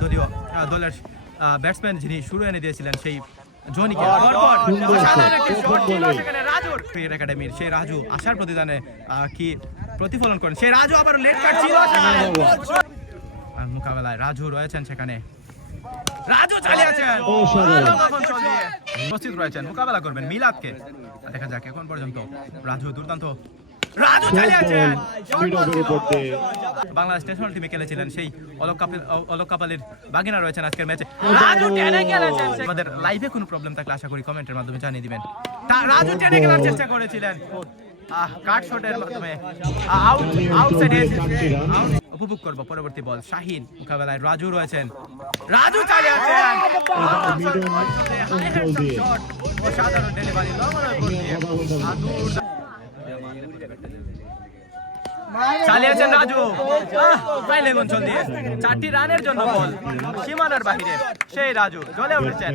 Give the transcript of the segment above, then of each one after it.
দলীয় দলের ব্যাটসম্যান যিনি শুরু এনে দিয়েছিলেন সেই জনিকে রাজুর ক্রিকেট একাডেমির সেই রাজু আশার প্রতিদানে কি প্রতিফলন করেন সেই রাজু আবার লেট কাট ছিল মোকাবেলায় রাজু রয়েছেন সেখানে রাজু চালিয়ে আছেন উপস্থিত রয়েছেন মোকাবেলা করবেন মিলাদকে দেখা যাক এখন পর্যন্ত রাজু দুর্দান্ত রাজু চালিয়ে আছেন বাংলাদেশ ন্যাশনাল টিমে খেলেছিলেন সেই অলোক কাপালির বাগিনা রয়েছেন আজকের ম্যাচে রাজু টেনে খেলেছেন আমাদের লাইভে কোনো প্রবলেম থাকলে আশা করি কমেন্টের মাধ্যমে জানিয়ে দিবেন রাজু টেনে খেলার চেষ্টা করেছিলেন কাট শটের মাধ্যমে আউটসাইড উপভোগ করবো পরবর্তী বল শাহিন মোকাবেলায় রাজু রয়েছেন রাজু চালিয়ে আছেন অসাধারণ ডেলিভারি চালিয়েছেন রাজু ফাইনাল অঞ্চল দিয়ে 4টি রানের জন্য বল সীমানার বাহিরে সেই রাজু জ্বলে উঠেছেন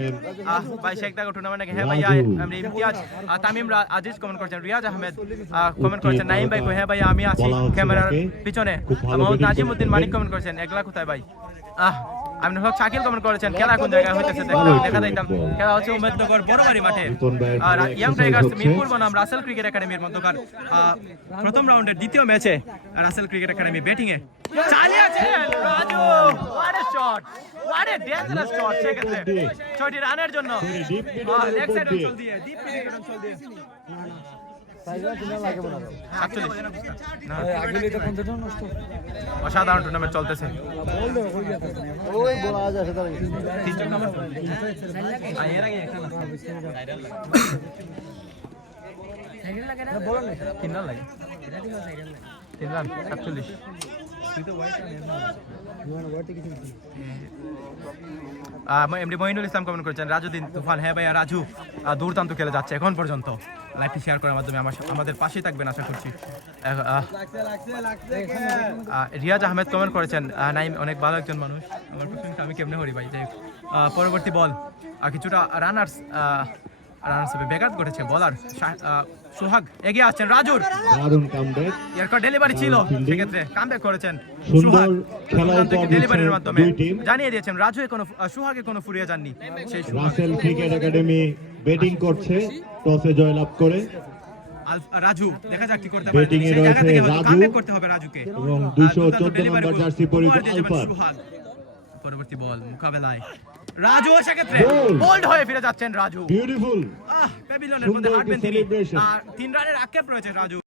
ভাই শেখ দাগো টুর্নামেন্টে হ্যাঁ ভাইয়া আমি ইমতিয়াজ তামিম আজিজ কমেন্ট করেছেন রিয়াজ আহমেদ কমেন্ট করেছেন নাইম ভাই হ্যাঁ ভাইয়া আমি আছি ক্যামেরার পিছনে মোহাম্মদ নাজিমউদ্দিন মানিক কমেন্ট করেছেন একলা কোথায় ভাই আমি হক শাকিল কমেন্ট করেছেন খেলা কোন জায়গায় হইতেছে দেখা যাইতাম খেলা হচ্ছে উমেদনগর বড়বাড়ি মাঠে আর ইয়াং টাইগার্স মিরপুর বনাম রাসেল ক্রিকেট একাডেমির মধ্যকার প্রথম রাউন্ডের দ্বিতীয় ম্যাচে রাসেল ক্রিকেট একাডেমি ব্যাটিং এ চালিয়ে আছেন Raju what a shot what a dangerous shot সেক্ষেত্রে 6টি রানের জন্য লেগ সাইড অঞ্চল দিয়ে ডিপ ক্রিকেট অঞ্চল দিয়ে অসাধারণ টুর্নামেন্ট চলতেছে এমডি মহিনুল ইসলাম কমেন্ট করেছেন রাজুদ্দিন তুফান হ্যাঁ ভাইয়া রাজু দুর্দান্ত খেলে যাচ্ছে এখন পর্যন্ত লাইভটি শেয়ার করার মাধ্যমে আমাদের পাশেই থাকবেন আশা করছি রিয়াজ আহমেদ কমেন্ট করেছেন নাইম অনেক ভালো একজন মানুষ আমার প্রশ্নটা আমি কেমনে করি ভাই যাই পরবর্তী বল কিছুটা রানার্স ব্যাঘাত ঘটেছে বলার সোহাগ এগিয়ে আসছেন রাজুর এরপর ডেলিভারি ছিল সেক্ষেত্রে কামব্যাক করেছেন সোহাগ ডেলিভারির মাধ্যমে জানিয়ে দিয়েছেন রাজু সোহাগে কোনো ফুরিয়ে যাননি সেই রাসেল ক্রিকেট একাডেমি ব্যাটিং করছে টসে জয়লাভ করে রাজু দেখা যাক কি করতে পারে ব্যাটিং এ রয়েছে রাজু করতে হবে রাজুকে এবং 214 নম্বর জার্সি পরিহিত আলফার পরবর্তী বল মোকাবেলায় রাজু সেক্ষেত্রে বোল্ড হয়ে ফিরে যাচ্ছেন রাজু বিউটিফুল প্যাভিলিয়নের মধ্যে হাঁটবেন তিনি 3 রানের আক্ষেপ রয়েছে রাজু